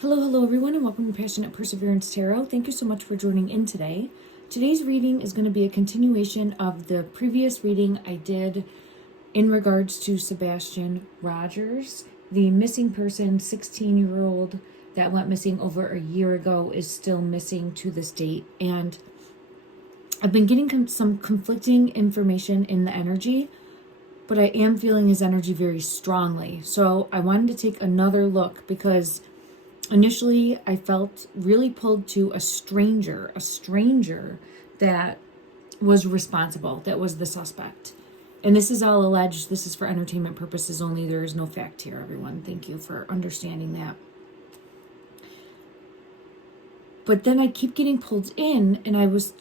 Hello everyone, and welcome to Passionate Perseverance Tarot. Thank you so much for joining in today. Today's reading is going to be a continuation of the previous reading I did in regards to Sebastian Rogers. The missing person, 16-year-old that went missing over a year ago, is still missing to this date. And I've been getting some conflicting information in the energy, but I am feeling his energy very strongly. So I wanted to take another look because initially I felt really pulled to a stranger that was responsible, that was the suspect. And this is all alleged. This is for entertainment purposes only. There is no fact here, everyone. Thank you for understanding that. But then I keep getting pulled in, and I was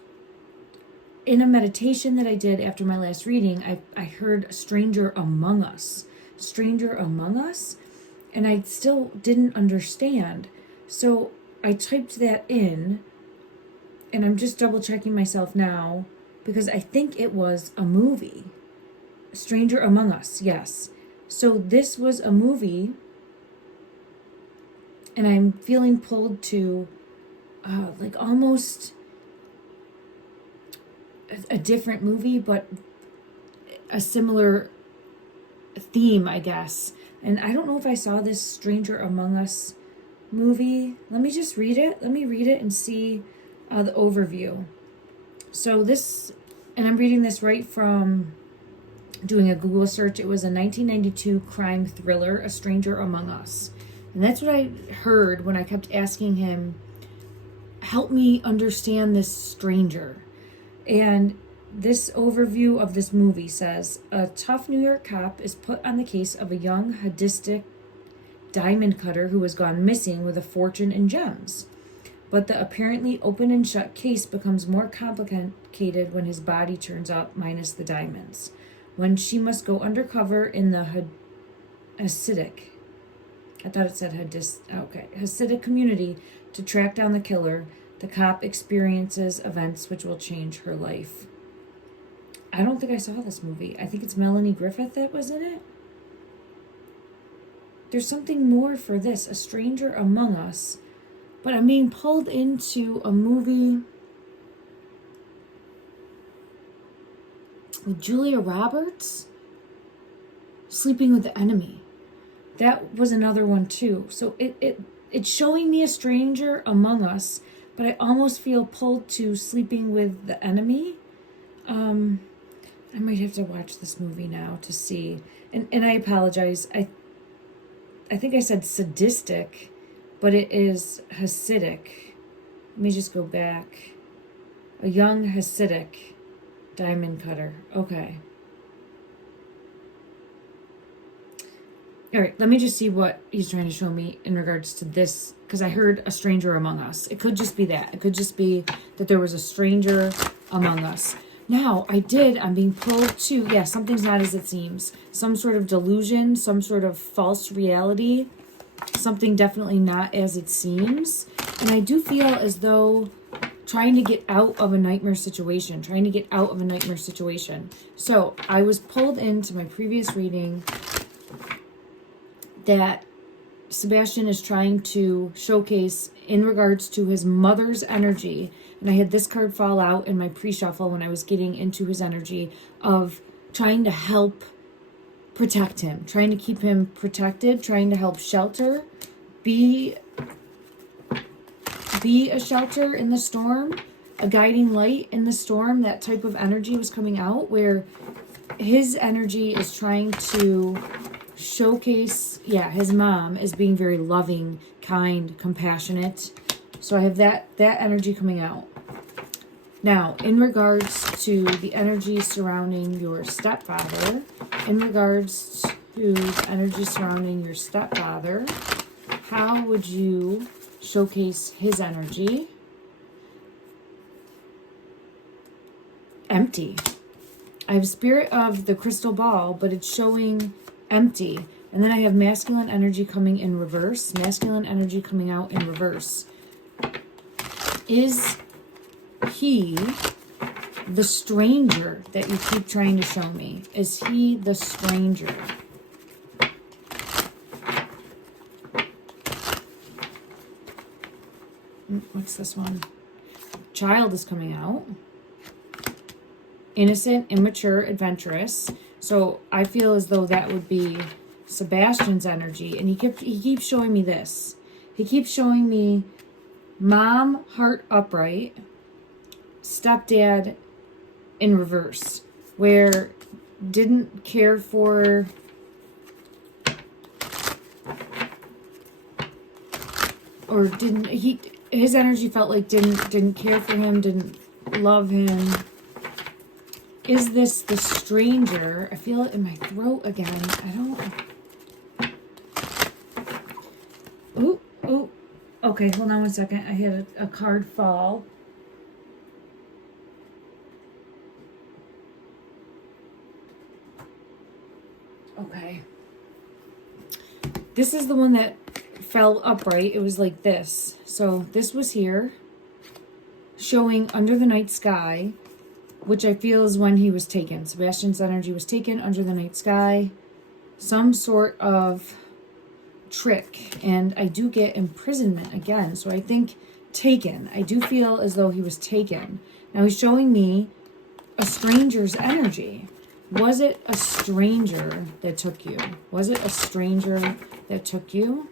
in a meditation that I did after my last reading. I heard a stranger among us. Stranger among us? And I still didn't understand. So I typed that in, and I'm just double checking myself now because I think it was a movie. Stranger Among Us, yes. So this was a movie, and I'm feeling pulled to like almost a different movie, but a similar theme, I guess. And I don't know if I saw this Stranger Among Us movie. Let me just read it. Let me read it and see the overview. So this, and I'm reading this right from doing a Google search. It was a 1992 crime thriller, A Stranger Among Us. And that's what I heard when I kept asking him, help me understand this stranger. And this overview of this movie says, a tough New York cop is put on the case of a young sadistic diamond cutter who has gone missing with a fortune in gems. But the apparently open and shut case becomes more complicated when his body turns up minus the diamonds. When she must go undercover in the Hasidic, Hasidic community to track down the killer, the cop experiences events which will change her life. I don't think I saw this movie. I think it's Melanie Griffith that was in it. There's something more for this, A Stranger Among Us. But I'm being pulled into a movie with Julia Roberts, Sleeping with the Enemy. That was another one too. So it's showing me a stranger among us, but I almost feel pulled to Sleeping with the Enemy. I might have to watch this movie now to see. And I apologize. I think I said sadistic, but it is Hasidic. Let me just go back. A young Hasidic diamond cutter. Okay. All right, let me just see what he's trying to show me in regards to this, because I heard A Stranger Among Us. It could just be that. It could just be that there was a stranger among us. Now, I'm being pulled to, something's not as it seems. Some sort of delusion, some sort of false reality, something definitely not as it seems. And I do feel as though trying to get out of a nightmare situation. So I was pulled into my previous reading that Sebastian is trying to showcase in regards to his mother's energy. And I had this card fall out in my pre-shuffle when I was getting into his energy of trying to help protect him, trying to keep him protected, trying to help shelter, be a shelter in the storm, a guiding light in the storm. That type of energy was coming out where his energy is trying to showcase, his mom as being very loving, kind, compassionate. So I have that energy coming out. Now, in regards to the energy surrounding your stepfather, how would you showcase his energy? Empty. I have Spirit of the Crystal Ball, but it's showing empty. And then I have masculine energy coming in reverse, masculine energy coming out in reverse. Is he the stranger that you keep trying to show me? Is he the stranger? What's this one? Child is coming out. Innocent, immature, adventurous. So I feel as though that would be Sebastian's energy. And he keeps showing me this. He keeps showing me mom, heart upright, stepdad in reverse, where didn't care for or didn't he his energy felt like didn't care for him, didn't love him. Is this the stranger? I feel it in my throat again. I don't. Ooh. Okay, hold on one second. I had a card fall. Okay. This is the one that fell upright. It was like this. So this was here, showing under the night sky, which I feel is when he was taken. Sebastian's energy was taken under the night sky. Some sort of trick. And I do get imprisonment again. So I think taken. I do feel as though he was taken. Now he's showing me a stranger's energy. Was it a stranger that took you? Was it a stranger that took you?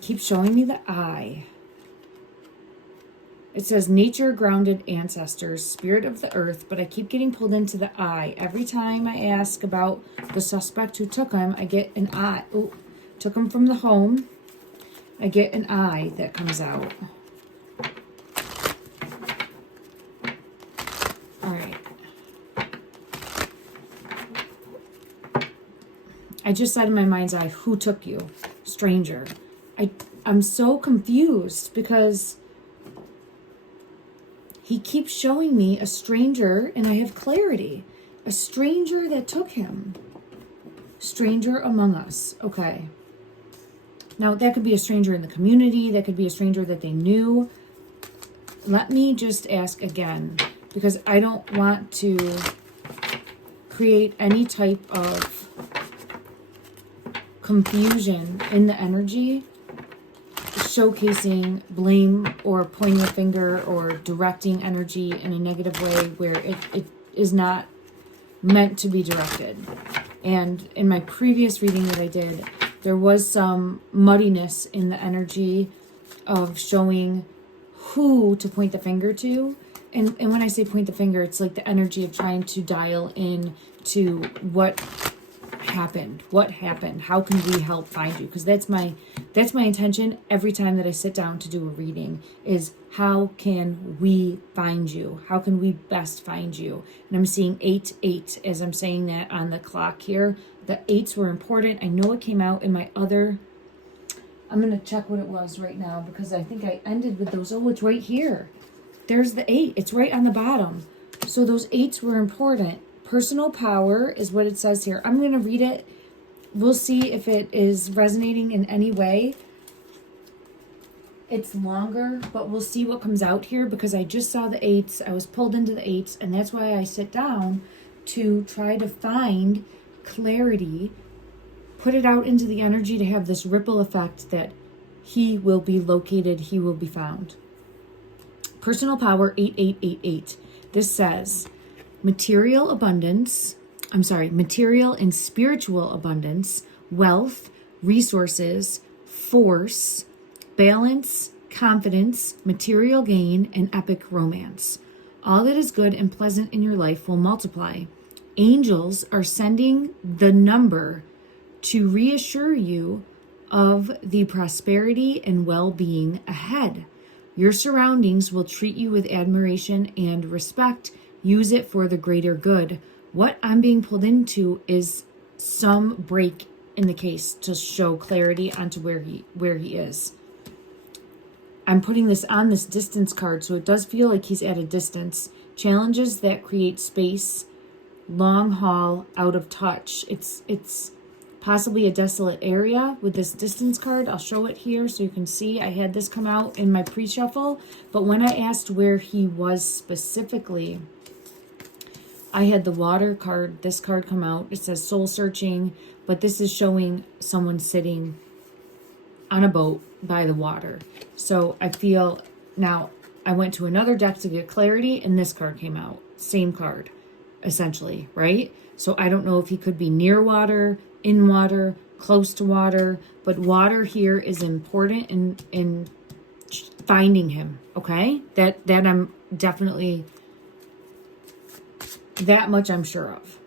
Keep showing me the eye. It says nature, grounded ancestors, spirit of the earth, but I keep getting pulled into the eye. Every time I ask about the suspect who took him, I get an eye. Oh, took him from the home. I get an eye that comes out. All right. I just said in my mind's eye, who took you? Stranger. I'm so confused because he keeps showing me a stranger and I have clarity. A stranger that took him. Stranger among us. Okay. Now that could be a stranger in the community. That could be a stranger that they knew. Let me just ask again because I don't want to create any type of confusion in the energy, showcasing blame or pointing a finger or directing energy in a negative way where it is not meant to be directed. And in my previous reading that I did, there was some muddiness in the energy of showing who to point the finger to. And when I say point the finger, it's like the energy of trying to dial in to what happened, how can we help find you, because that's my intention every time that I sit down to do a reading is how can we find you, how can we best find you. And I'm seeing 8 as I'm saying that on the clock here. The 8s were important. I know it came out in my other, I'm going to check what it was right now because I think I ended with those. Oh, it's right here. There's the 8. It's right on the bottom. So those 8s were important. Personal power is what it says here. I'm going to read it. We'll see if it is resonating in any way. It's longer, but we'll see what comes out here because I just saw the 8s. I was pulled into the 8s, and that's why I sit down to try to find clarity, put it out into the energy to have this ripple effect that he will be located, he will be found. Personal power 8888. This says material and spiritual abundance, wealth, resources, force, balance, confidence, material gain, and epic romance. All that is good and pleasant in your life will multiply. Angels are sending the number to reassure you of the prosperity and well-being ahead. Your surroundings will treat you with admiration and respect. Use it for the greater good. What I'm being pulled into is some break in the case to show clarity onto where he is. I'm putting this on this distance card, so it does feel like he's at a distance. Challenges that create space, long haul, out of touch. It's possibly a desolate area with this distance card. I'll show it here so you can see. I had this come out in my pre-shuffle, but when I asked where he was specifically, I had the water card, this card come out. It says soul searching, but this is showing someone sitting on a boat by the water. So I feel now I went to another deck to get clarity and this card came out. Same card, essentially, right? So I don't know if he could be near water, in water, close to water, but water here is important in finding him, okay? That I'm definitely, that much I'm sure of.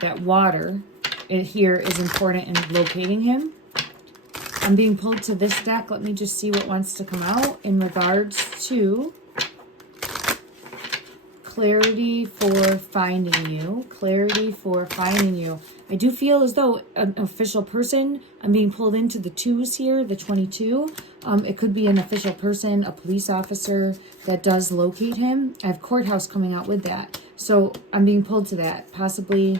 That water here is important in locating him. I'm being pulled to this deck. Let me just see what wants to come out in regards to clarity for finding you. Clarity for finding you. I do feel as though an official person, I'm being pulled into the 2s here, the 22. It could be an official person, a police officer that does locate him. I have courthouse coming out with that. So I'm being pulled to that. Possibly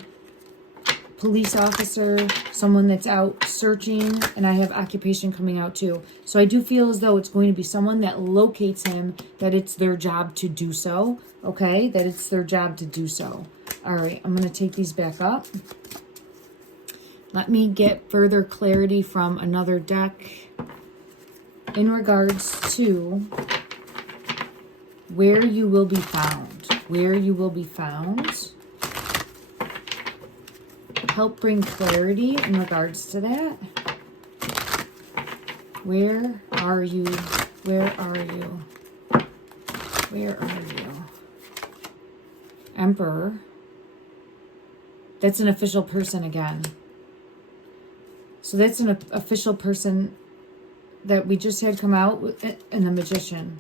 police officer, someone that's out searching, and I have occupation coming out too. So I do feel as though it's going to be someone that locates him, that it's their job to do so, okay? That it's their job to do so. All right, I'm going to take these back up. Let me get further clarity from another deck in regards to where you will be found. Where you will be found. Help bring clarity in regards to that. Where are you? Where are you? Where are you? Emperor. That's an official person again. So that's an official person that we just had come out with, and the Magician.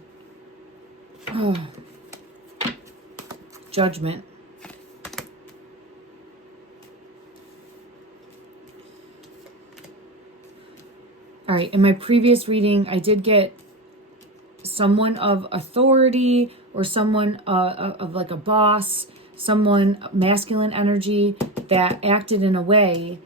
Oh. Judgment. All right, in my previous reading, I did get someone of authority or someone of like a boss, someone masculine energy that acted in a way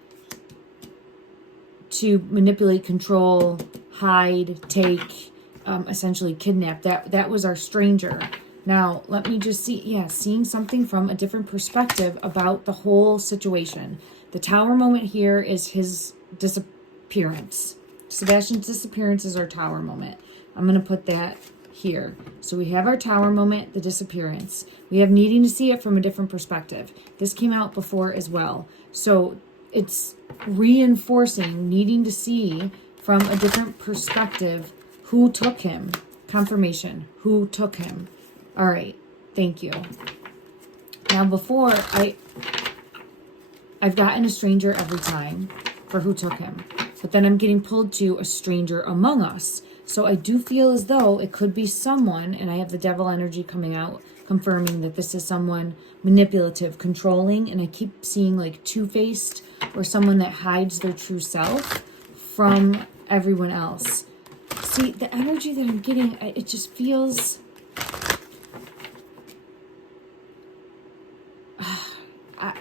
to manipulate, control, hide, take, essentially kidnap. That was our stranger. Now, let me just see, seeing something from a different perspective about the whole situation. The Tower moment here is his disappearance. Sebastian's disappearance is our Tower moment. I'm going to put that here. So we have our Tower moment, the disappearance. We have needing to see it from a different perspective. This came out before as well. So it's reinforcing needing to see from a different perspective who took him. Confirmation. Who took him. All right. Thank you. Now before, I've gotten a stranger every time for who took him. But then I'm getting pulled to a stranger among us. So I do feel as though it could be someone, and I have the devil energy coming out, confirming that this is someone manipulative, controlling, and I keep seeing like two-faced or someone that hides their true self from everyone else. See, the energy that I'm getting, it just feels...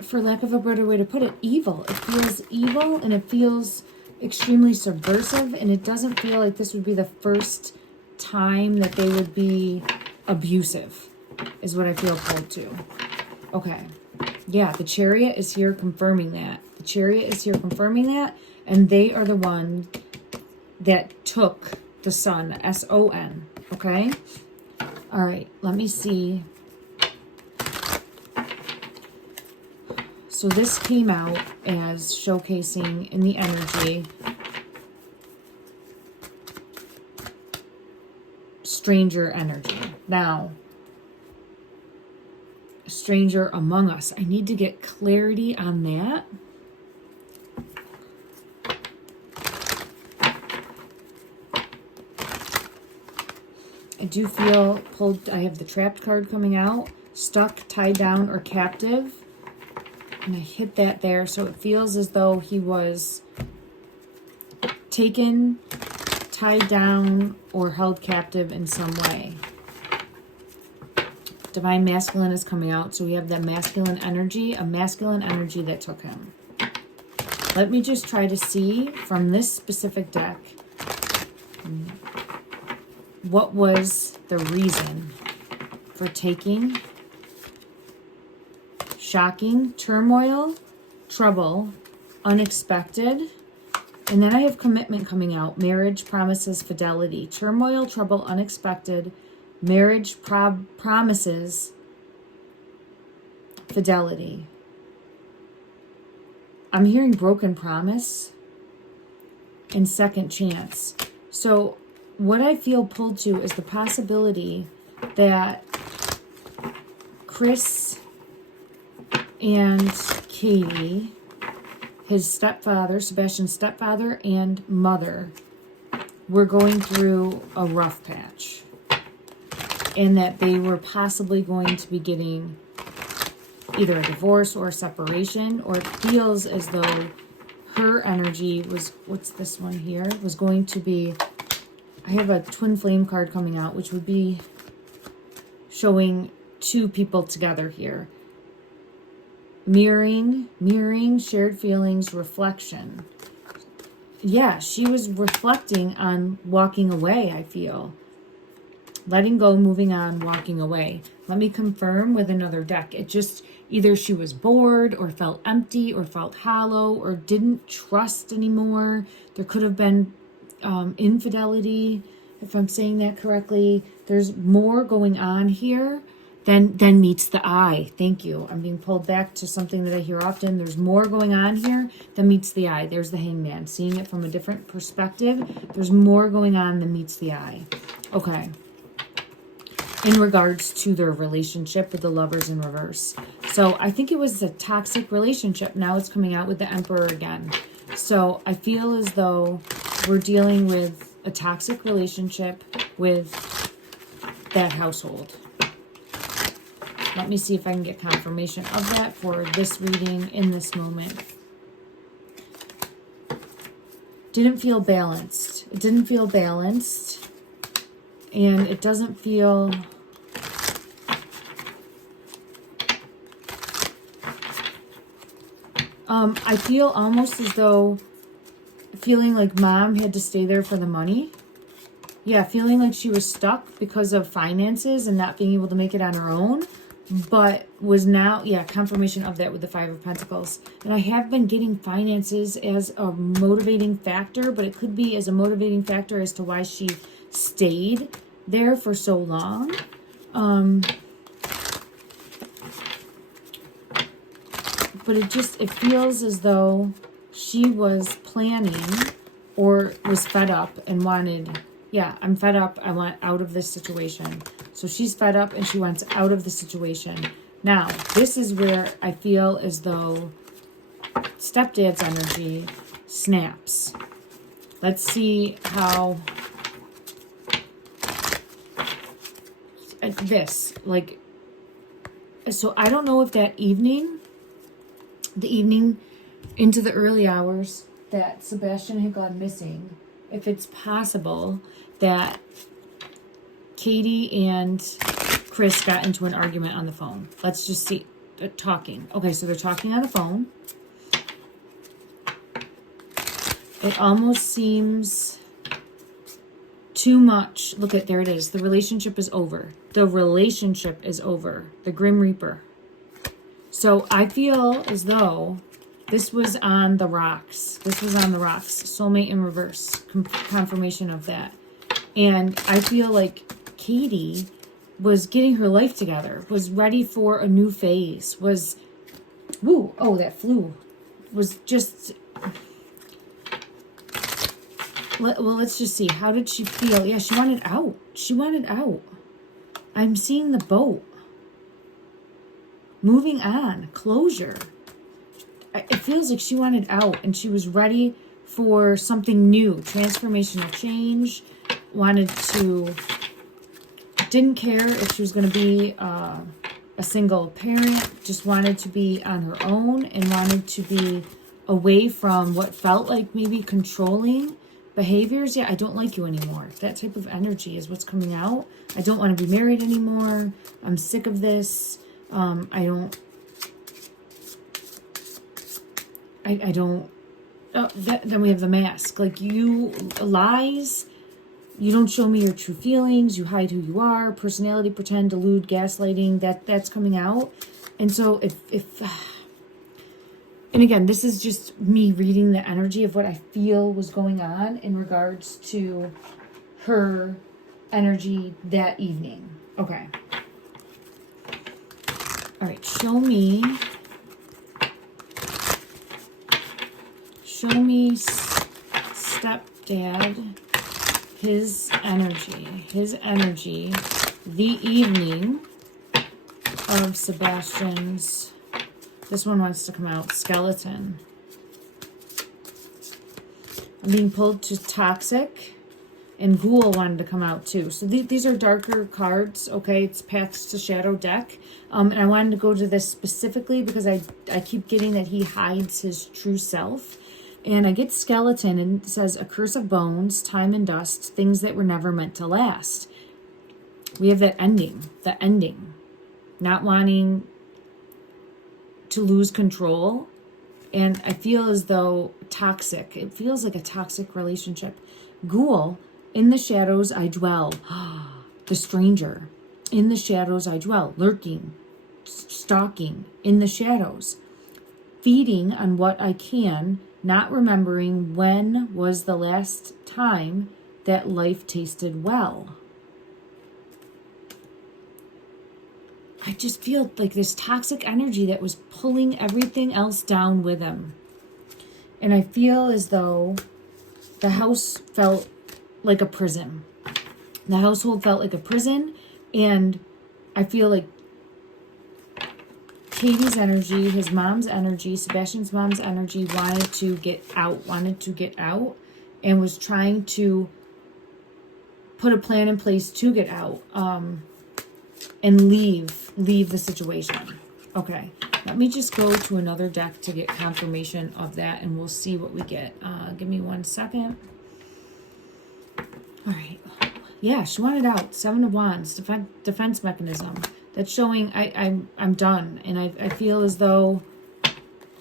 for lack of a better way to put it, evil. It feels evil, and it feels extremely subversive, and it doesn't feel like this would be the first time that they would be abusive, is what I feel pulled to. Okay. Yeah, the Chariot is here confirming that. The Chariot is here confirming that, and they are the one that took the Sun, S-O-N. Okay? All right, let me see. So this came out as showcasing in the energy stranger energy. Now, stranger among us. I need to get clarity on that. I do feel pulled. I have the trapped card coming out. Stuck, tied down, or captive. And I hit that there, so it feels as though he was taken, tied down, or held captive in some way. Divine Masculine is coming out, so we have that masculine energy, a masculine energy that took him. Let me just try to see from this specific deck, what was the reason for taking? Shocking, turmoil, trouble, unexpected, And then I have commitment coming out. Marriage promises fidelity. Turmoil, trouble, unexpected. Marriage promises fidelity. I'm hearing broken promise and second chance. So what I feel pulled to is the possibility that Chris and Katie, his stepfather, Sebastian's stepfather and mother, were going through a rough patch. And that they were possibly going to be getting either a divorce or a separation, or it feels as though her energy was, what's this one here, was going to be, I have a twin flame card coming out, which would be showing two people together here. Mirroring, shared feelings, reflection. Yeah, she was reflecting on walking away, I feel. Letting go, moving on, walking away. Let me confirm with another deck. It just, either she was bored or felt empty or felt hollow or didn't trust anymore. There could have been infidelity, if I'm saying that correctly. There's more going on here than meets the eye. Thank you. I'm being pulled back to something that I hear often. There's more going on here than meets the eye. There's the Hangman. Seeing it from a different perspective. There's more going on than meets the eye. Okay. In regards to their relationship with the Lovers in reverse. So I think it was a toxic relationship. Now it's coming out with the Emperor again. So I feel as though we're dealing with a toxic relationship with that household. Let me see if I can get confirmation of that for this reading in this moment. Didn't feel balanced. It didn't feel balanced. And it doesn't feel... I feel almost as though feeling like mom had to stay there for the money. Yeah, feeling like she was stuck because of finances and not being able to make it on her own. But was now, yeah, confirmation of that with the Five of Pentacles. And I have been getting finances as a motivating factor, but it could be as a motivating factor as to why she stayed there for so long. But it feels as though she was planning or was fed up and wanted, yeah, I'm fed up. I want out of this situation. So she's fed up and she wants out of the situation. Now, this is where I feel as though stepdad's energy snaps. Let's see how this, like, so I don't know if that evening, the evening into the early hours that Sebastian had gone missing, if it's possible that Katie and Chris got into an argument on the phone. Let's just see. They're talking. Okay, so they're talking on the phone. It almost seems too much. Look at, there it is. The relationship is over. The relationship is over. The Grim Reaper. So I feel as though this was on the rocks. This was on the rocks. Soulmate in reverse. Confirmation of that. And I feel like Katie was getting her life together. Was ready for a new phase. Was, woo, oh, that flew. Was just, well, let's just see. How did she feel? Yeah, she wanted out. She wanted out. I'm seeing the boat. Moving on. Closure. It feels like she wanted out and she was ready for something new. Transformational change. Wanted to... Didn't care if she was going to be a single parent. Just wanted to be on her own and wanted to be away from what felt like maybe controlling behaviors. Yeah, I don't like you anymore. That type of energy is what's coming out. I don't want to be married anymore. I'm sick of this. I don't. Oh, then we have the mask. Like, you lies. You don't show me your true feelings. You hide who you are. Personality, pretend, delude, gaslighting. That's coming out. And so if And again, this is just me reading the energy of what I feel was going on in regards to her energy that evening. Okay. All right, show me stepdad, his energy, the evening of Sebastian's, this one wants to come out, skeleton. I'm being pulled to toxic, and ghoul wanted to come out too. So these are darker cards, okay? It's Paths to Shadow deck. And I wanted to go to this specifically because I keep getting that he hides his true self. And I get skeleton, and it says, a curse of bones, time and dust, things that were never meant to last. We have that ending, the ending. Not wanting to lose control. And I feel as though toxic. It feels like a toxic relationship. Ghoul, in the shadows I dwell. The stranger. In the shadows I dwell. Lurking. Stalking. In the shadows. Feeding on what I can. Not remembering when was the last time that life tasted well. I just feel like this toxic energy that was pulling everything else down with him. And I feel as though the house felt like a prison. The household felt like a prison. And I feel like Katie's energy, his mom's energy, Sebastian's mom's energy wanted to get out, and was trying to put a plan in place to get out. And leave the situation. Okay, let me just go to another deck to get confirmation of that, and we'll see what we get. Give me 1 second. All right. Yeah, she wanted out. 7 of Wands, defense mechanism. That's showing I'm done, and I feel as though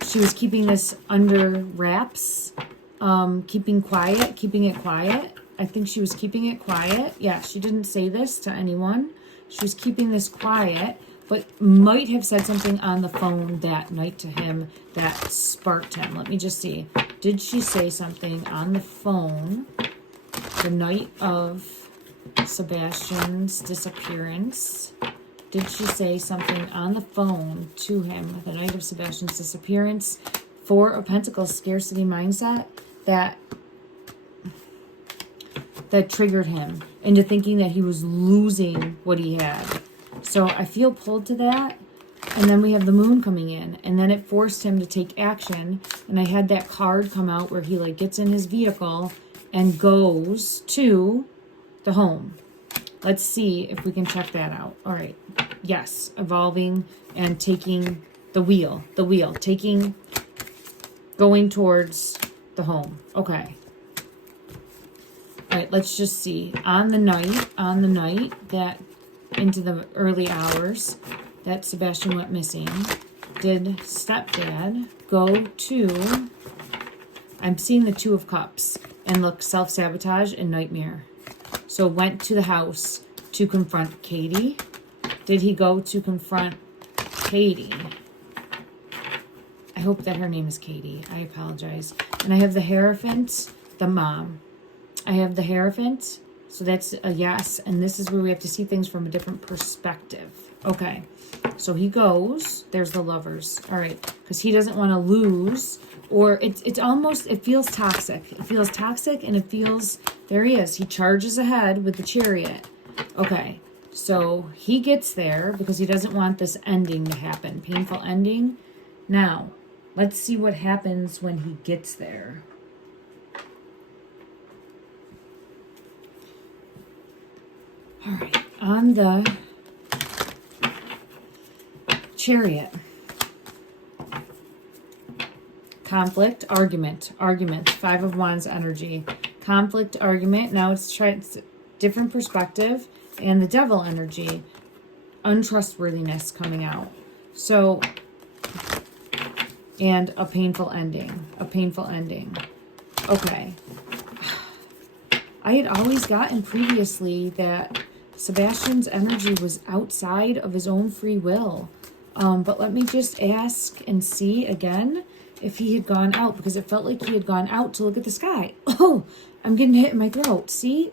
she was keeping this under wraps, keeping it quiet. I think she was keeping it quiet. Yeah, she didn't say this to anyone. She was keeping this quiet, but might have said something on the phone that night to him that sparked him. Let me just see. Did she say something on the phone the night of Sebastian's disappearance? Did she say something on the phone to him the night of Sebastian's disappearance? 4 of Pentacles, scarcity mindset that triggered him into thinking that he was losing what he had. So I feel pulled to that. And then we have the moon coming in, and then it forced him to take action. And I had that card come out where he like gets in his vehicle and goes to the home. Let's see if we can check that out. All right. Yes. Evolving and taking the wheel, going towards the home. Okay. All right, let's just see. On the night that into the early hours that Sebastian went missing, did stepdad go to, I'm seeing the 2 of Cups, and look, self-sabotage and nightmare. So went to the house to confront Katie. Did he go to confront Katie? I hope that her name is Katie. I apologize. And I have the Hierophant, the mom. I have the Hierophant, so that's a yes. And this is where we have to see things from a different perspective. Okay, so he goes. There's the Lovers. All right, because he doesn't want to lose, or it's almost, it feels toxic. It feels toxic, and it feels, there he is. He charges ahead with the Chariot. Okay, so he gets there because he doesn't want this ending to happen. Painful ending. Now, let's see what happens when he gets there. All right, on the Chariot. Conflict, argument, 5 of Wands energy. Conflict, argument, now it's different perspective, and the Devil energy, untrustworthiness coming out. So, and a painful ending, Okay. I had always gotten previously that Sebastian's energy was outside of his own free will. But let me just ask and see again if he had gone out, because it felt like he had gone out to look at the sky. Oh, I'm getting hit in my throat. See?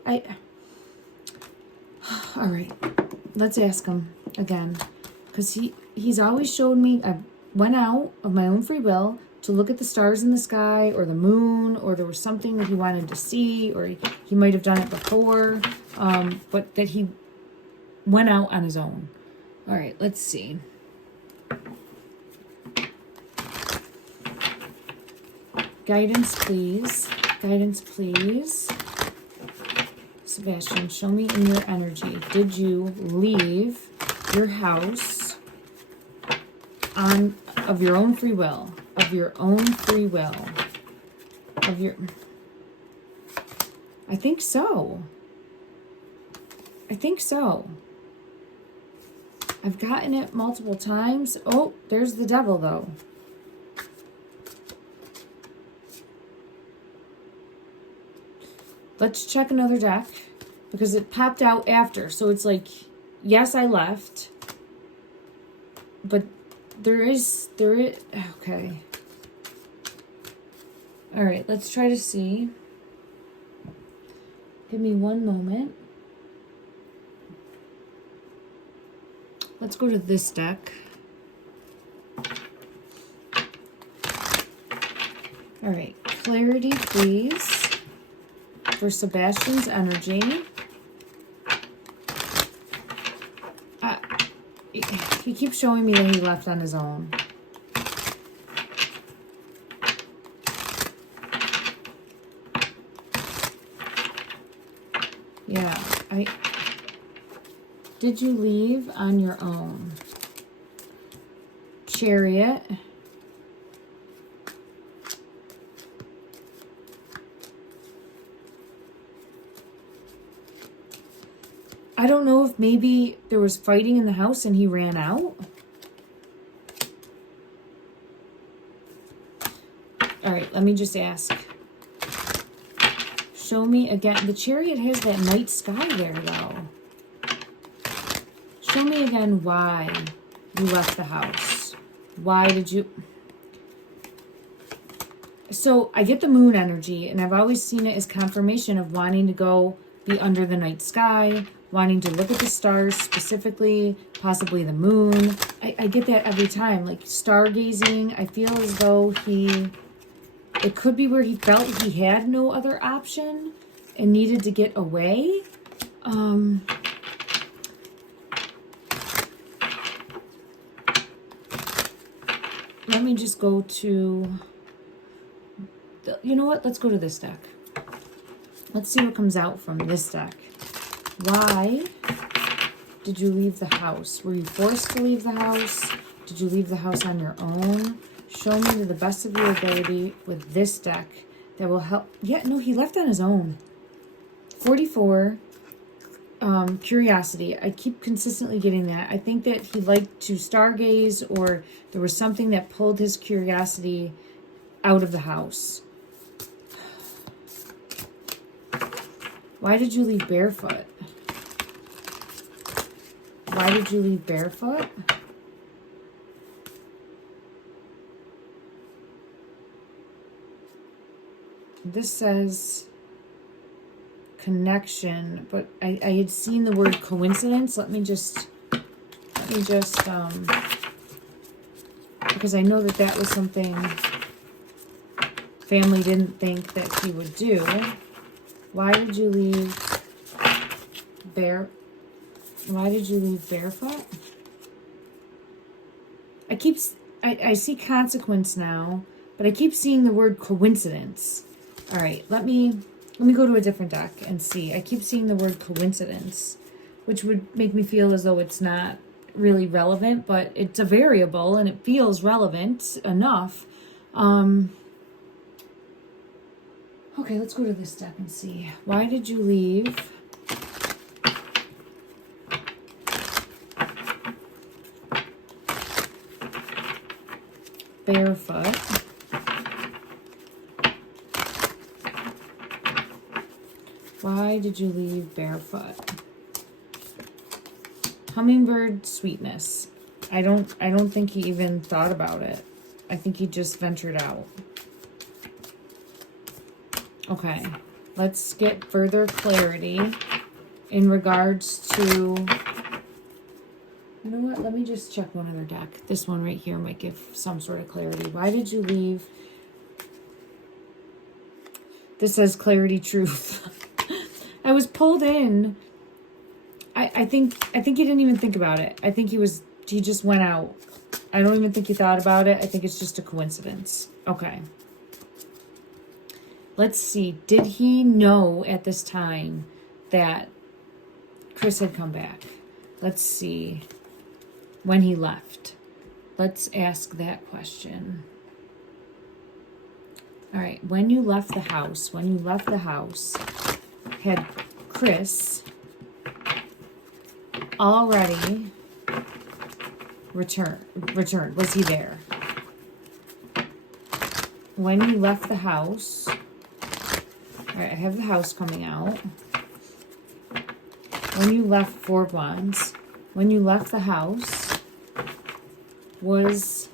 All right, let's ask him again, because he's always showed me I went out of my own free will to look at the stars in the sky or the moon, or there was something that he wanted to see, or he might have done it before, but that he went out on his own. All right, let's see. Guidance, please. Guidance, please. Sebastian, show me in your energy. Did you leave your house of your own free will? Of your own free will? I think so. I think so. I've gotten it multiple times. Oh, there's the devil, though. Let's check another deck, because it popped out after. So it's like, yes, I left. But there is, okay. All right, let's try to see. Give me one moment. Let's go to this deck. All right, clarity, please, for Sebastian's energy. He keeps showing me that he left on his own. Yeah, did you leave on your own? Chariot. I don't know if maybe there was fighting in the house and he ran out. All right, let me just ask. Show me again. The Chariot has that night sky there, though. Show me again why you left the house. Why did you... So I get the moon energy, and I've always seen it as confirmation of wanting to go be under the night sky, wanting to look at the stars specifically, possibly the moon. I get that every time, like stargazing. I feel as though it could be where he felt he had no other option and needed to get away. Let me just go to... You know what? Let's go to this deck. Let's see what comes out from this deck. Why did you leave the house? Were you forced to leave the house? Did you leave the house on your own? Show me to the best of your ability with this deck that will help. Yeah, no, he left on his own. 44. Curiosity. I keep consistently getting that. I think that he liked to stargaze, or there was something that pulled his curiosity out of the house. Why did you leave barefoot? Why did you leave barefoot? This says connection, but I had seen the word coincidence. Let me just, because I know that was something family didn't think that he would do. Why did you leave Why did you leave barefoot? I see consequence now, but I keep seeing the word coincidence. All right, let me go to a different deck and see. I keep seeing the word coincidence, which would make me feel as though it's not really relevant, but it's a variable and it feels relevant enough. Okay, let's go to this deck and see. Why did you leave barefoot? Why did you leave barefoot? Hummingbird sweetness. I don't think he even thought about it. I think he just ventured out. Okay, let's get further clarity in regards to... You know what? Let me just check one other deck. This one right here might give some sort of clarity. Why did you leave? This says clarity truth. I was pulled in. I think he didn't even think about it. I think he just went out. I don't even think he thought about it. I think it's just a coincidence. Okay. Let's see. Did he know at this time that Chris had come back? Let's see. When he left. Let's ask that question. All right. When you left the house, had Chris already returned? Was he there? When you left the house... All right, I have the house coming out. When you left, 4 of Wands. When you left the house, was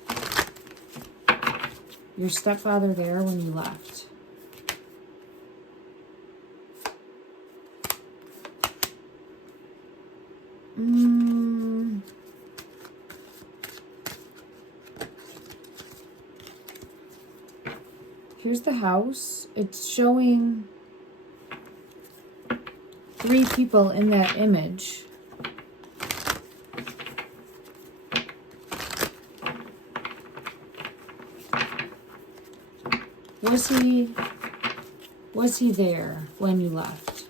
your stepfather there when you left? Here's the house. It's showing 3 people in that image. Was he there when you left?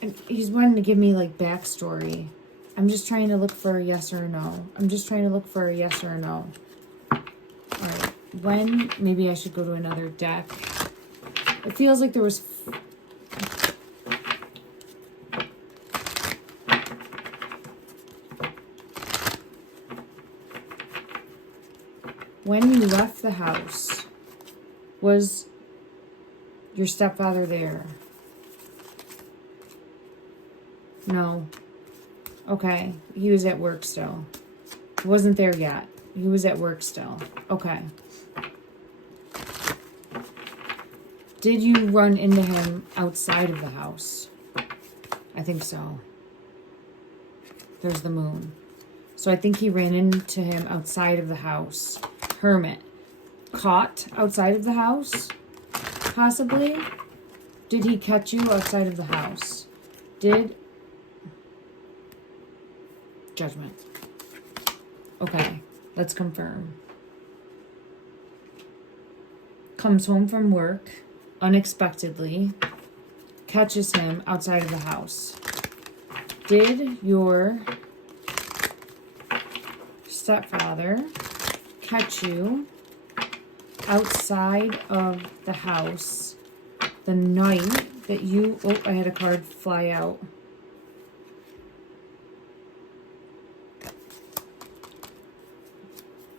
And he's wanting to give me like backstory. I'm just trying to look for a yes or a no. Alright, when, maybe I should go to another deck. It feels like there was... When you left the house, was your stepfather there? No. Okay. He was at work still. He wasn't there yet. He was at work still. Okay. Did you run into him outside of the house? I think so. There's the moon. So I think he ran into him outside of the house. Hermit. Caught outside of the house? Possibly? Did he catch you outside of the house? Judgment. Okay, let's confirm. Comes home from work unexpectedly, catches him outside of the house. Did your stepfather catch you outside of the house the night that you... Oh, I had a card fly out.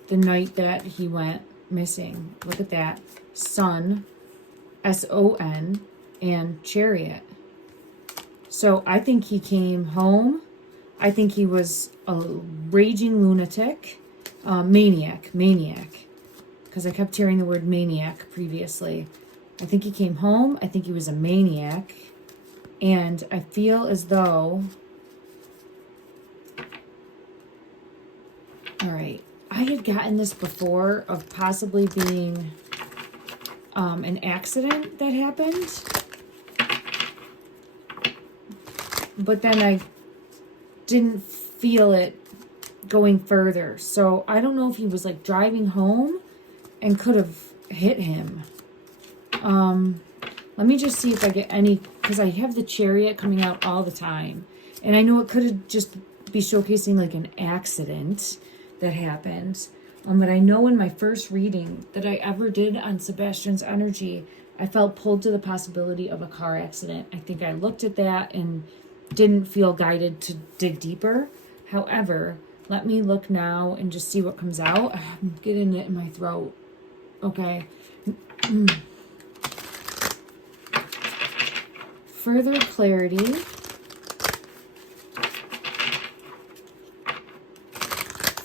The night that he went missing. Look at that. Sun, S-O-N, and Chariot. So I think he came home. I think he was a raging lunatic. Maniac. Because I kept hearing the word maniac previously. I think he came home. I think he was a maniac. And I feel as though... All right. I had gotten this before of possibly being an accident that happened. But then I didn't feel it going further. So I don't know if he was like driving home and could have hit him. Let me just see if I get any, because I have the Chariot coming out all the time. And I know it could have just be showcasing like an accident that happened. But I know in my first reading that I ever did on Sebastian's energy, I felt pulled to the possibility of a car accident. I think I looked at that and didn't feel guided to dig deeper. However, let me look now and just see what comes out. I'm getting it in my throat. Okay. further clarity.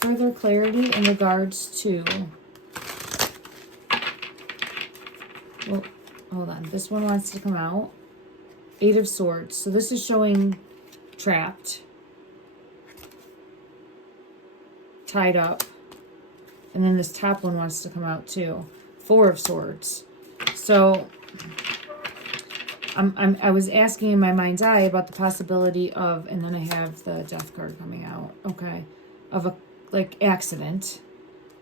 Further clarity in regards to, well, hold on, this one wants to come out. 8 of Swords. So this is showing trapped, tied up, and then this top one wants to come out too. 4 of Swords. So I was asking in my mind's eye about the possibility of, and then I have the Death card coming out, okay, of a like accident,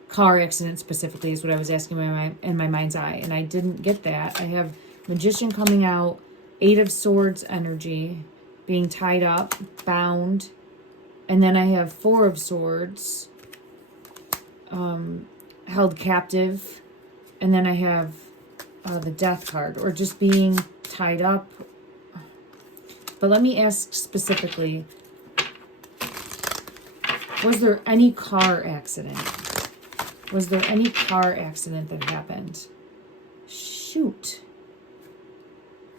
car accident specifically is what I was asking in my mind's eye, and I didn't get that. I have Magician coming out, 8 of Swords energy, being tied up, bound, and then I have 4 of Swords, held captive, and then I have the Death card, or just being tied up. But let me ask specifically, was there any car accident? Was there any car accident that happened? Shoot.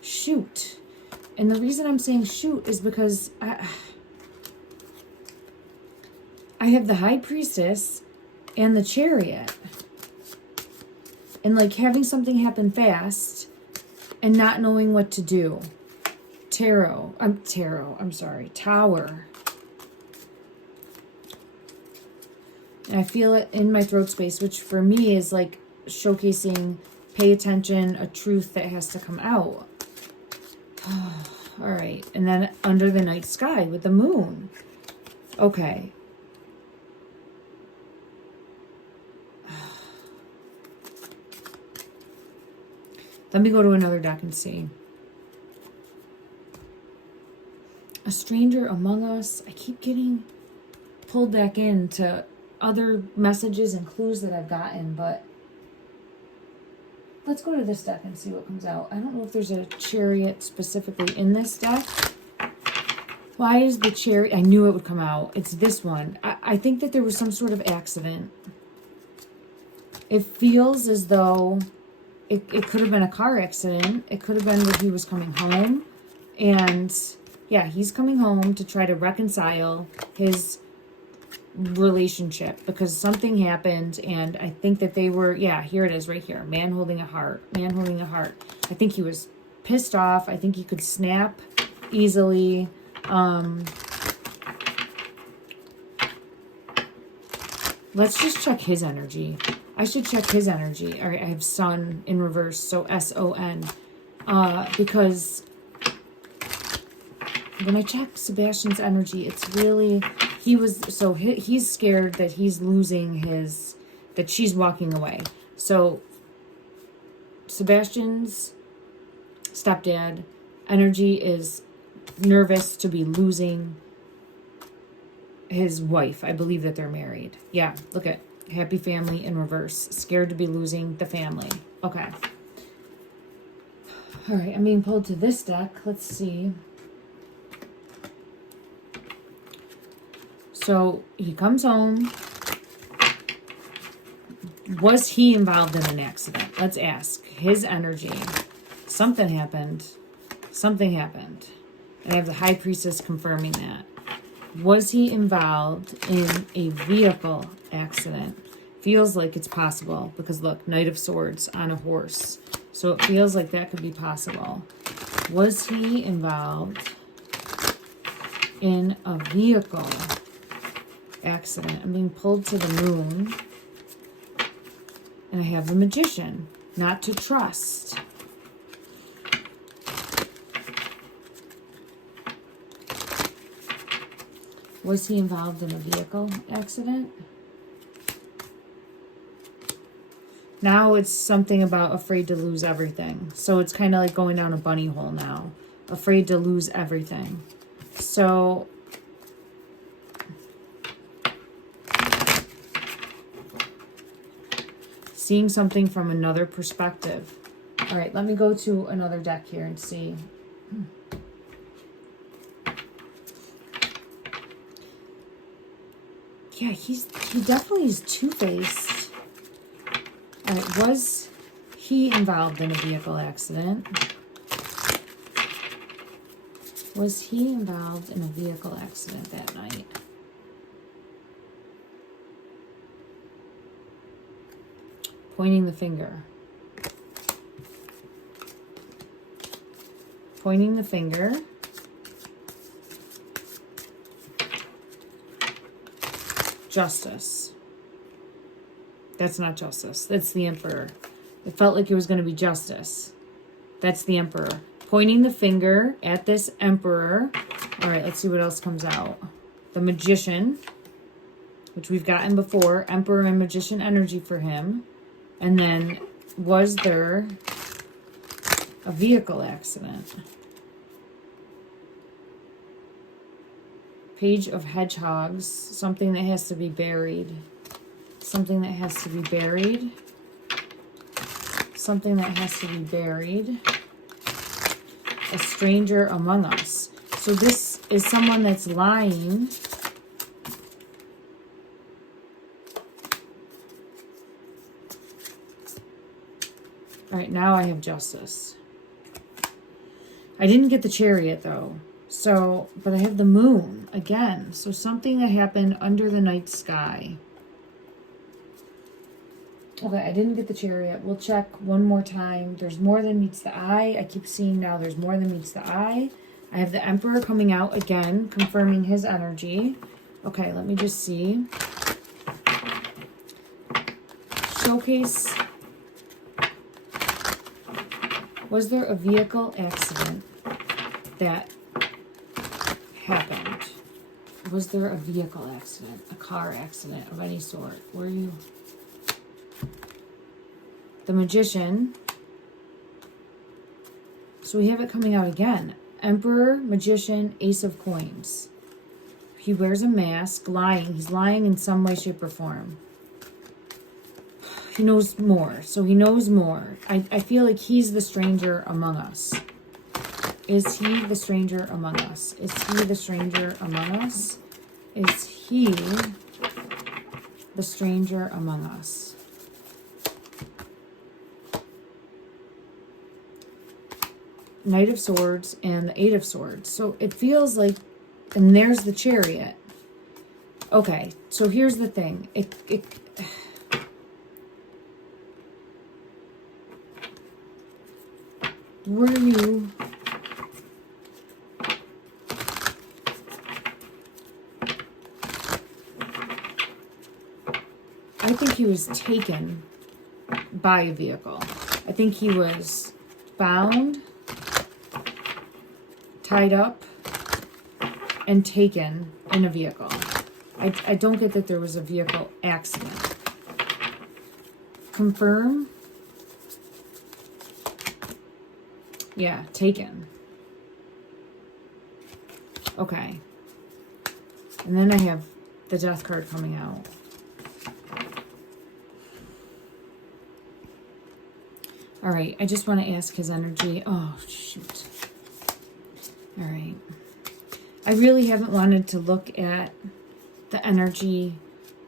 Shoot. And the reason I'm saying shoot is because I have the High Priestess and the Chariot. And like having something happen fast and not knowing what to do. Tower. And I feel it in my throat space, which for me is like showcasing, pay attention, a truth that has to come out. All right. And then under the night sky with the moon. Okay. Let me go to another deck and see. A stranger among us. I keep getting pulled back into other messages and clues that I've gotten, but let's go to this deck and see what comes out. I don't know if there's a Chariot specifically in this deck. Why is the Chariot? I knew it would come out. It's this one. I think that there was some sort of accident. It feels as though it could have been a car accident. It could have been that he was coming home. And yeah, he's coming home to try to reconcile his relationship because something happened, and I think that they were, yeah, here it is right here. Man holding a heart. Man holding a heart. I think he was pissed off. I think he could snap easily. Let's just check his energy. I should check his energy. All right, I have Sun in reverse, so S-O-N. Because when I check Sebastian's energy, it's really, he's scared that he's losing that she's walking away. So Sebastian's stepdad energy is nervous to be losing his wife. I believe that they're married. Yeah, look at happy family in reverse. Scared to be losing the family. Okay. All right, I'm being pulled to this deck. Let's see. So he comes home. Was he involved in an accident? Let's ask. His energy. Something happened. Something happened. And I have the High Priestess confirming that. Was he involved in a vehicle accident? Feels like it's possible because look, Knight of Swords on a horse. So it feels like that could be possible. Was he involved in a vehicle accident? I'm being pulled to the moon. And I have the Magician. Not to trust. Was he involved in a vehicle accident? Now it's something about afraid to lose everything. So it's kind of like going down a bunny hole now. Afraid to lose everything. So seeing something from another perspective. All right, let me go to another deck here and see. Yeah, he definitely is two-faced. All right, was he involved in a vehicle accident? Was he involved in a vehicle accident that night? Pointing the finger. Pointing the finger. Justice. That's not justice. That's the Emperor. It felt like it was going to be justice. That's the Emperor. Pointing the finger at this Emperor. All right, let's see what else comes out. The Magician, which we've gotten before. Emperor and Magician energy for him. And then, was there a vehicle accident? Page of Hedgehogs. Something that has to be buried. Something that has to be buried. Something that has to be buried. A stranger among us. So this is someone that's lying. All right, now I have Justice. I didn't get the Chariot though. So, but I have the Moon again. So something that happened under the night sky. Okay, I didn't get the Chariot. We'll check one more time. There's more than meets the eye. I keep seeing now there's more than meets the eye. I have the Emperor coming out again, confirming his energy. Okay, let me just see. Showcase. Was there a vehicle accident that happened? Was there a vehicle accident? A car accident of any sort? Were you... The Magician. So we have it coming out again. Emperor, Magician, Ace of Coins. He wears a mask, lying. He's lying in some way, shape, or form. He knows more. So he knows more. I feel like he's the stranger among us. Is he the stranger among us? Is he the stranger among us? Is he the stranger among us? Knight of Swords and the Eight of Swords. So it feels like, and there's the Chariot. Okay, so here's the thing. Were you... I think he was taken by a vehicle. I think he was found, tied up, and taken in a vehicle. I don't get that there was a vehicle accident. Confirm. Yeah, taken. Okay. And then I have the Death card coming out. All right, I just want to ask his energy. Oh, shoot. All right. I really haven't wanted to look at the energy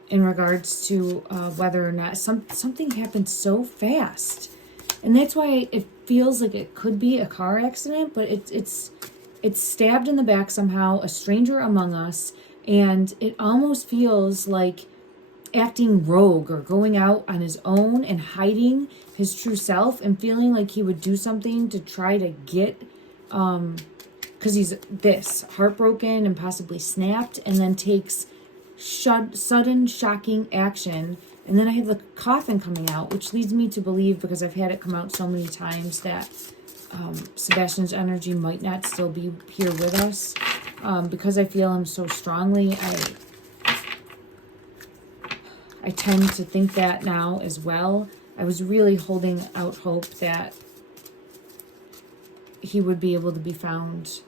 in regards to whether or not something happened so fast. And that's why it feels like it could be a car accident, but it's stabbed in the back somehow, a stranger among us, and it almost feels like acting rogue or going out on his own and hiding his true self and feeling like he would do something to try to get, because he's this, heartbroken and possibly snapped, and then takes sudden, shocking action. And then I have the coffin coming out, which leads me to believe, because I've had it come out so many times, that Sebastian's energy might not still be here with us. Because I feel him so strongly, I tend to think that now as well. I was really holding out hope that he would be able to be found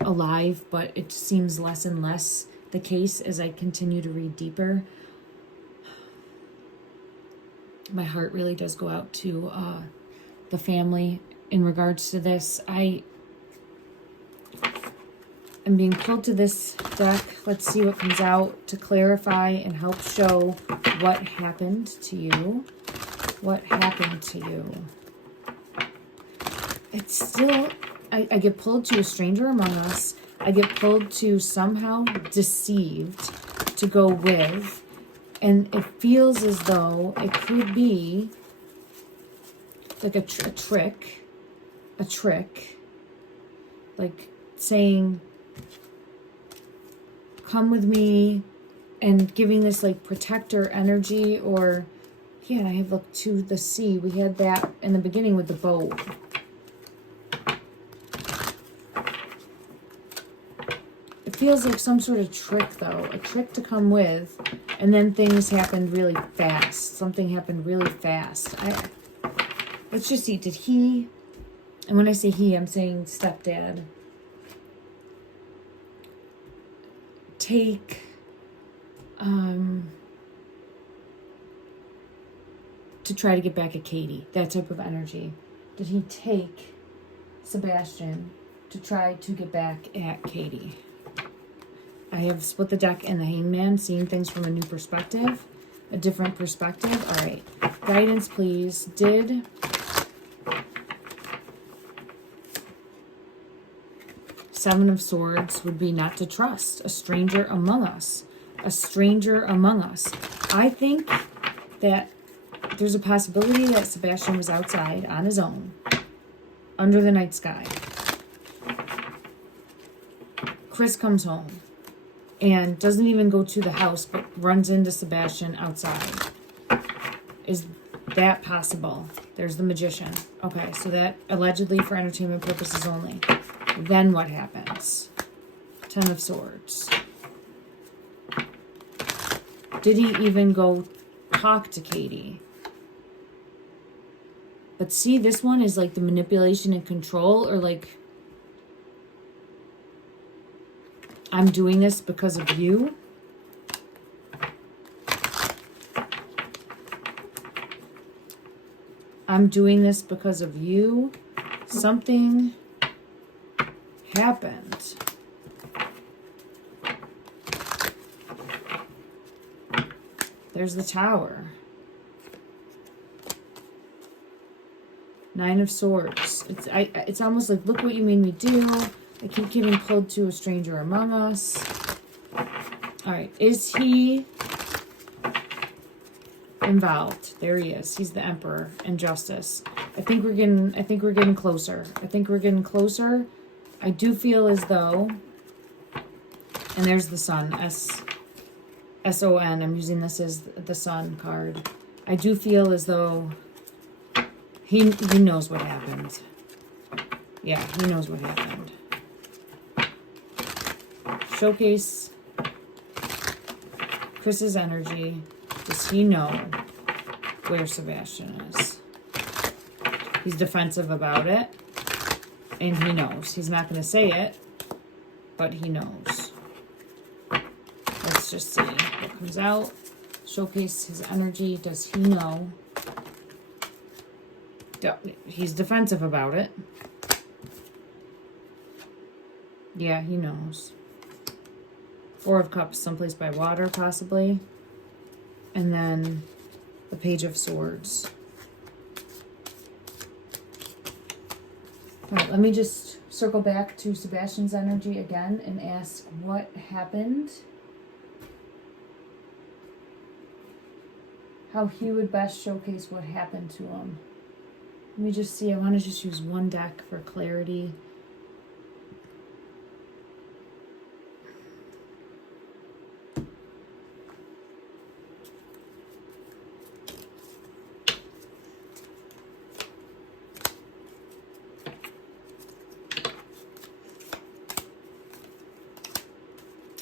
alive, but it seems less and less the case as I continue to read deeper. My heart really does go out to the family in regards to this. I am being pulled to this deck. Let's see what comes out to clarify and help show what happened to you. What happened to you? It's still I get pulled to a stranger among us. I get pulled to somehow deceived to go with. And it feels as though it could be like a trick. Like saying, come with me, and giving this like protector energy. Or, yeah, and I have looked to the sea. We had that in the beginning with the boat. It feels like some sort of trick, though. A trick to come with, and then things happened really fast. Something happened really fast. Let's just see. Did he... And when I say he, I'm saying stepdad. Take... to try to get back at Katie. That type of energy. Did he take Sebastian to try to get back at Katie? I have split the deck and the hangman, seeing things from a new perspective, a different perspective. All right, guidance, please. Did Seven of Swords would be not to trust, a stranger among us, a stranger among us. I think that there's a possibility that Sebastian was outside on his own, under the night sky. Chris comes home and doesn't even go to the house, but runs into Sebastian outside. Is that possible? There's the magician. Okay, so that allegedly for entertainment purposes only. Then what happens? Ten of Swords. Did he even go talk to Katie? But see, this one is like the manipulation and control, or like, I'm doing this because of you. I'm doing this because of you. Something happened. There's the Tower. Nine of Swords. It's almost like, look what you made me do. I keep getting pulled to a stranger among us. All right, is he involved? There he is. He's the Emperor and Justice. I think we're getting closer. I do feel as though, and there's the Sun, S-O-N. I'm using this as the Sun card. I do feel as though he knows what happened. Yeah, he knows what happened. Showcase Chris's energy. Does he know where Sebastian is? He's defensive about it. And he knows. He's not going to say it, but he knows. Let's just see what comes out. Showcase his energy. Does he know? He's defensive about it. Yeah, he knows. Four of Cups, someplace by water, possibly. And then the Page of Swords. All right, let me just circle back to Sebastian's energy again and ask what happened. How he would best showcase what happened to him. Let me just see. I want to just use one deck for clarity.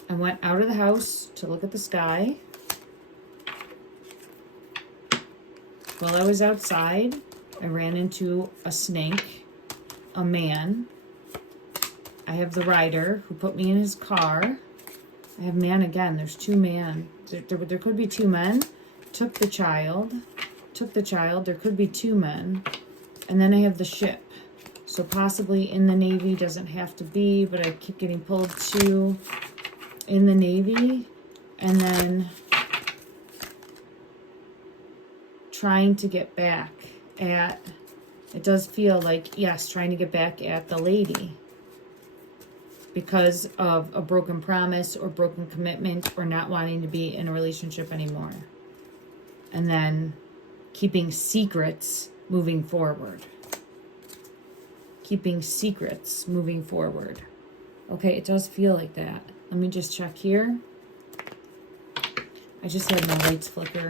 I went out of the house to look at the sky. While I was outside, I ran into a snake, a man. I have the rider who put me in his car. I have man again. There's two men. There could be two men. Took the child. There could be two men. And then I have the ship. So possibly in the Navy, doesn't have to be, but I keep getting pulled to in the Navy. And then trying to get back at It does feel like, yes, trying to get back at the lady because of a broken promise or broken commitment or not wanting to be in a relationship anymore. And then keeping secrets moving forward. Keeping secrets moving forward. Okay, it does feel like that. Let me just check here. I just had my lights flicker.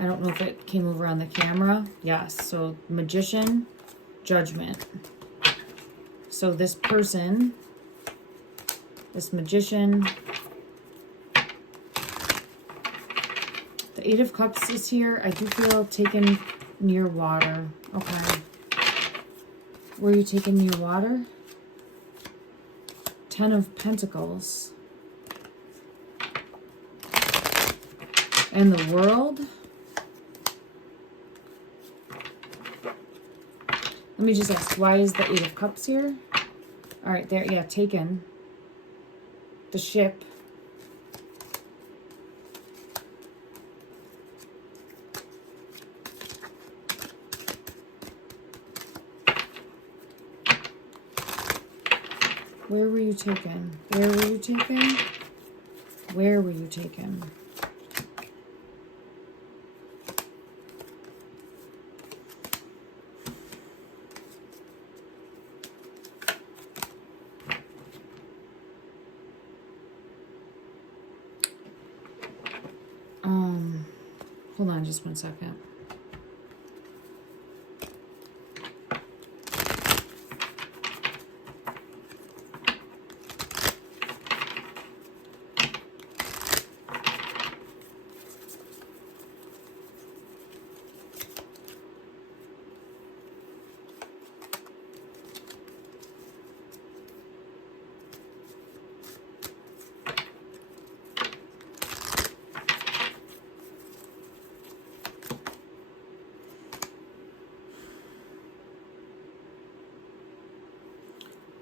I don't know if it came over on the camera. Yes, so Magician, Judgment. So this person, this Magician, the Eight of Cups is here. I do feel taken near water. Okay. Were you taken near water? Ten of Pentacles. And the World. Let me just ask, why is the Eight of Cups here? All right, there, yeah, taken. The Ship. Where were you taken? Where were you taken? Where were you taken? Hold on just one second.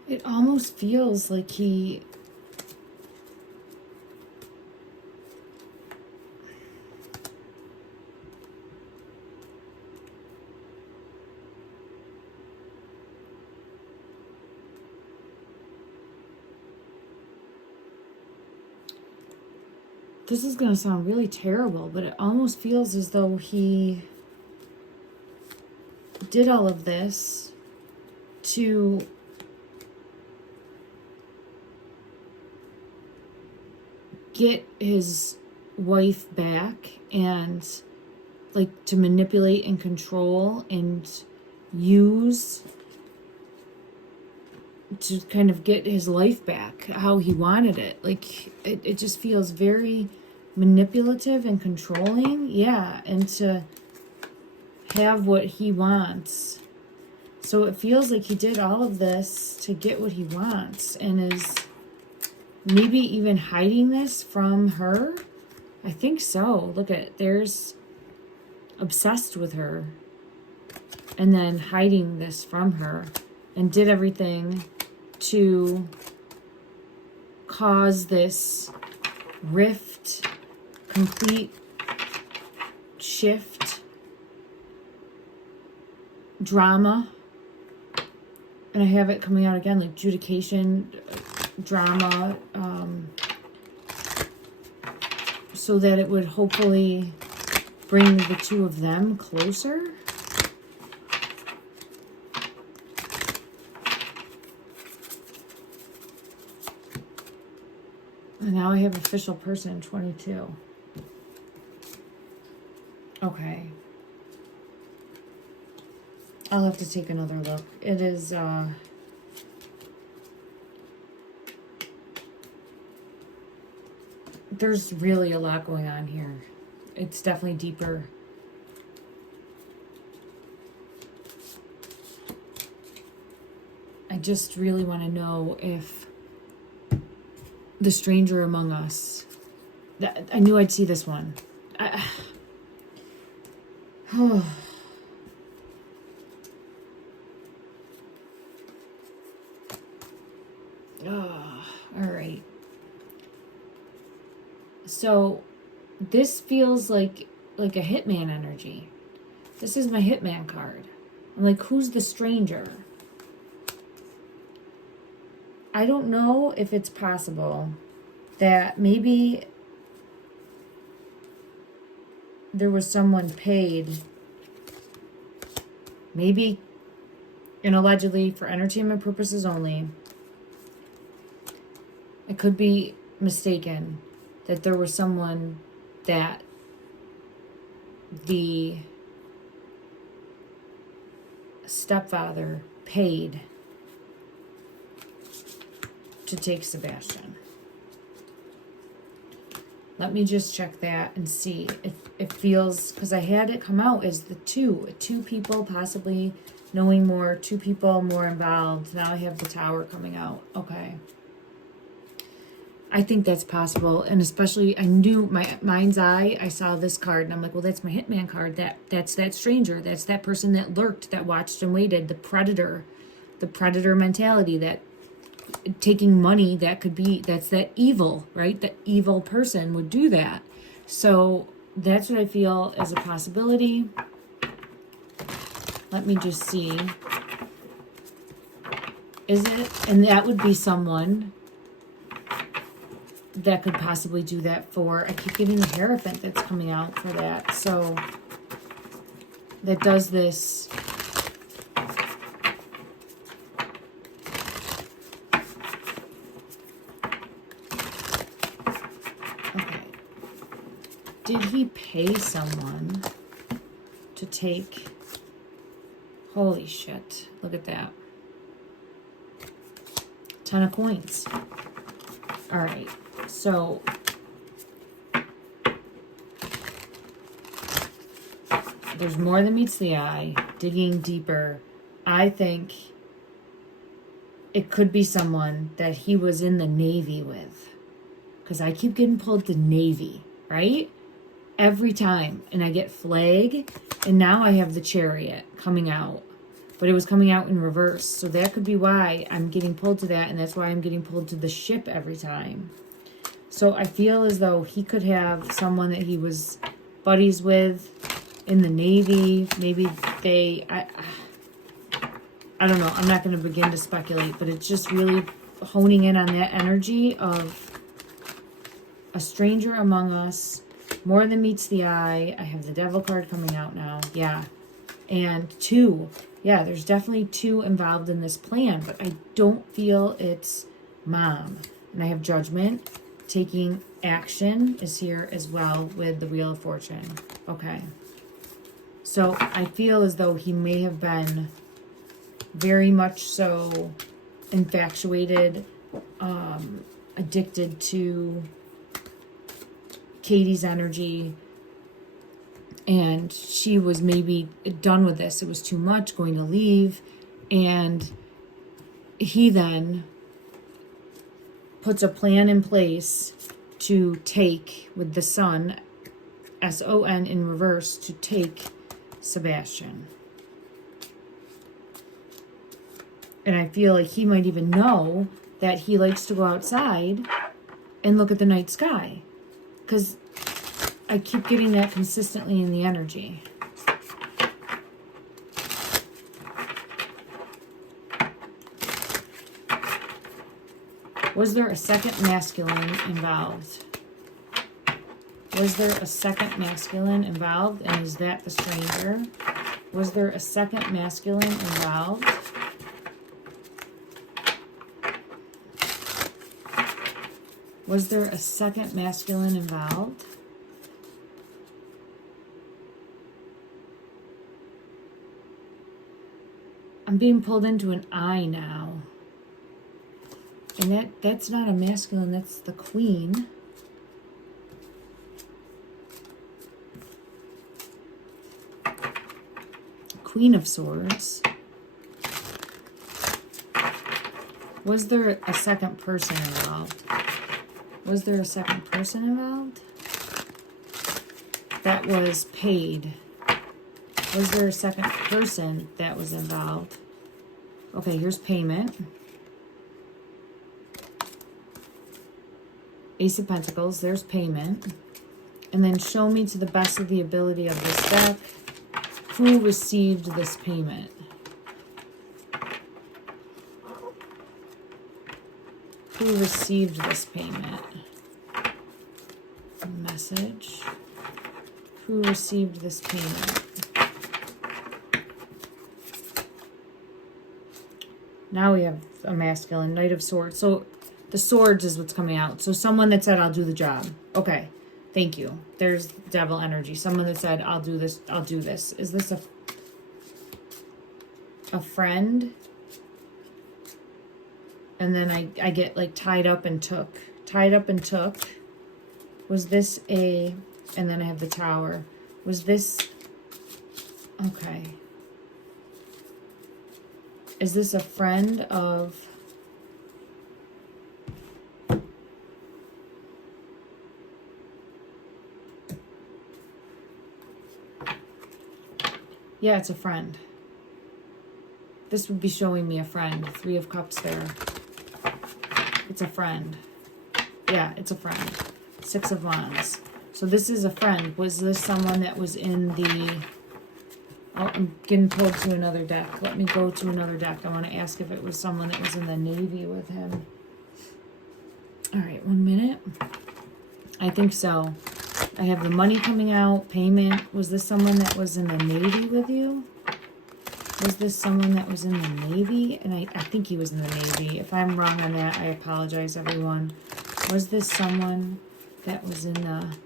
It almost feels like he... This is going to sound really terrible, but it almost feels as though he did all of this to get his wife back and like to manipulate and control and use to kind of get his life back how he wanted it. Like it just feels very manipulative and controlling. Yeah, and to have what he wants. So it feels like he did all of this to get what he wants and is maybe even hiding this from her. I think so. Look at, there's obsessed with her and then hiding this from her and did everything to cause this rift, complete shift, drama. And I have it coming out again, like adjudication, drama, so that it would hopefully bring the two of them closer. And now I have official person 22. Okay. I'll have to take another look. It is, there's really a lot going on here. It's definitely deeper. I just really want to know if the stranger among us, I knew I'd see this one. All right. So this feels like a hitman energy. This is my hitman card. I'm like, who's the stranger? I don't know if it's possible that maybe there was someone paid, maybe and allegedly for entertainment purposes only. It could be mistaken that there was someone that the stepfather paid to take Sebastian. Let me just check that and see if it feels, because I had it come out as the two people possibly knowing more, two people more involved. Now I have the Tower coming out. Okay. I think that's possible, and especially I knew my mind's eye, I saw this card and I'm like, well, that's my hitman card. That's that stranger. That's that person that lurked, that watched and waited, the predator mentality, that taking money, that's that evil, right? The evil person would do that. So that's what I feel as a possibility. Let me just see. Is it? And that would be someone that could possibly do that for, I keep getting the Hierophant that's coming out for that. So that does this. Okay. Did he pay someone to take, holy shit, look at that. 10 of coins. All right. So there's more than meets the eye. Digging deeper, I think it could be someone that he was in the Navy with, because I keep getting pulled to Navy, right? Every time. And I get Flag, and now I have the Chariot coming out. But it was coming out in reverse. So that could be why I'm getting pulled to that, and that's why I'm getting pulled to the Ship every time. So I feel as though he could have someone that he was buddies with in the Navy. Maybe they, I don't know. I'm not going to begin to speculate, but it's just really honing in on that energy of a stranger among us, more than meets the eye. I have the Devil card coming out now. Yeah. And 2. Yeah, there's definitely 2 involved in this plan, but I don't feel it's Mom. And I have Judgment. Taking action is here as well with the Wheel of Fortune. Okay. So I feel as though he may have been very much so infatuated, addicted to Katie's energy, and she was maybe done with this. It was too much, going to leave, and he then puts a plan in place to take, with the Sun, S-O-N in reverse, to take Sebastian. And I feel like he might even know that he likes to go outside and look at the night sky, because I keep getting that consistently in the energy. Was there a second masculine involved? Was there a second masculine involved? And is that the stranger? Was there a second masculine involved? Was there a second masculine involved? I'm being pulled into an eye now. And that's not a masculine, that's the Queen. Queen of Swords. Was there a second person involved? Was there a second person involved? That was paid. Was there a second person that was involved? Okay, here's payment. Ace of Pentacles, there's payment. And then show me to the best of the ability of this deck who received this payment. Who received this payment? Message. Who received this payment? Now we have a masculine, Knight of Swords. So the swords is what's coming out. So someone that said, I'll do the job. Okay, thank you. There's devil energy. Someone that said, I'll do this, I'll do this. Is this a friend? And then I get like tied up and took. Tied up and took. Was this a... And then I have the Tower. Was this... Okay. Is this a friend of... Yeah, it's a friend. This would be showing me a friend. 3 of Cups there. It's a friend. Yeah, it's a friend. 6 of Wands. So this is a friend. Was this someone that was in the... Oh, I'm getting pulled to another deck. Let me go to another deck. I want to ask if it was someone that was in the Navy with him. All right, 1 minute. I think so. I have the money coming out, payment. Was this someone that was in the Navy with you? Was this someone that was in the Navy? And I think he was in the Navy. If I'm wrong on that, I apologize, everyone. Was this someone that was in the...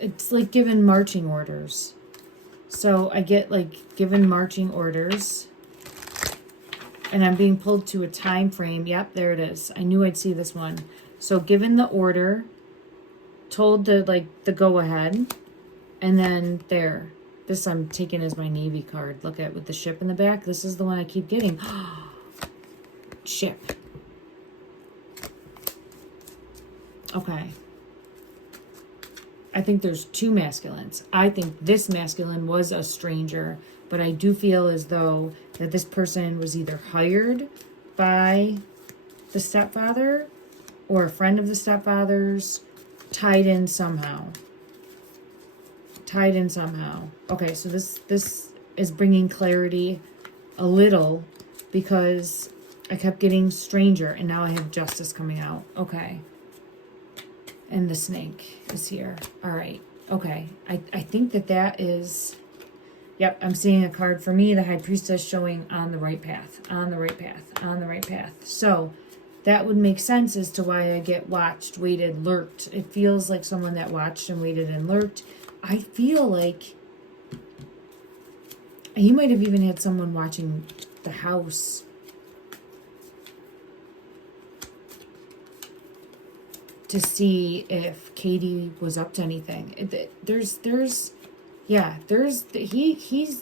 It's like given marching orders. So I get like given marching orders. And I'm being pulled to a time frame. Yep, there it is. I knew I'd see this one. So given the order, told the like the go ahead, and then there. This I'm taking as my Navy card. Look at with the ship in the back. This is the one I keep getting. Ship. Okay. I think there's 2 masculines. I think this masculine was a stranger, but I do feel as though that this person was either hired by the stepfather or a friend of the stepfather's, tied in somehow. Tied in somehow. Okay, so this is bringing clarity a little because I kept getting stranger and now I have justice coming out. Okay. And the snake is here. All right. Okay. I think that is... Yep, I'm seeing a card for me, the High Priestess, showing on the right path. On the right path. On the right path. So that would make sense as to why I get watched, waited, lurked. It feels like someone that watched and waited and lurked. I feel like he might have even had someone watching the house. To see if Katie was up to anything. He's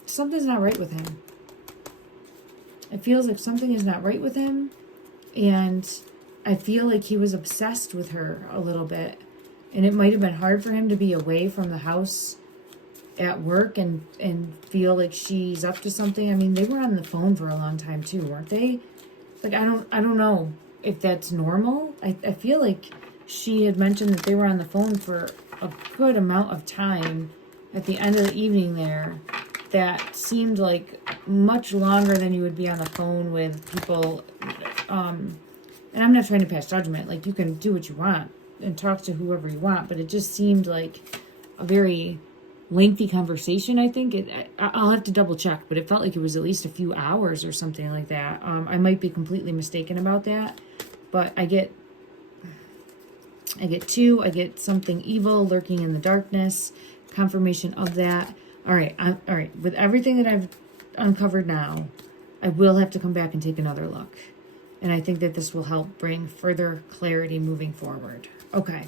something's not right with him. It feels like something is not right with him, and I feel like he was obsessed with her a little bit, and it might have been hard for him to be away from the house at work and feel like she's up to something. I mean, they were on the phone for a long time too, weren't they? Like, I don't know if that's normal. I feel like she had mentioned that they were on the phone for a good amount of time at the end of the evening there. That seemed like much longer than you would be on the phone with people. And I'm not trying to pass judgment. Like, you can do what you want and talk to whoever you want, but it just seemed like a very lengthy conversation, I think. I'll have to double check, but it felt like it was at least a few hours or something like that. I might be completely mistaken about that, but I get 2. I get something evil lurking in the darkness. Confirmation of that. All right. All right. With everything that I've uncovered now, I will have to come back and take another look. And I think that this will help bring further clarity moving forward. Okay.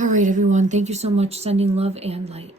All right, everyone. Thank you so much. Sending love and light.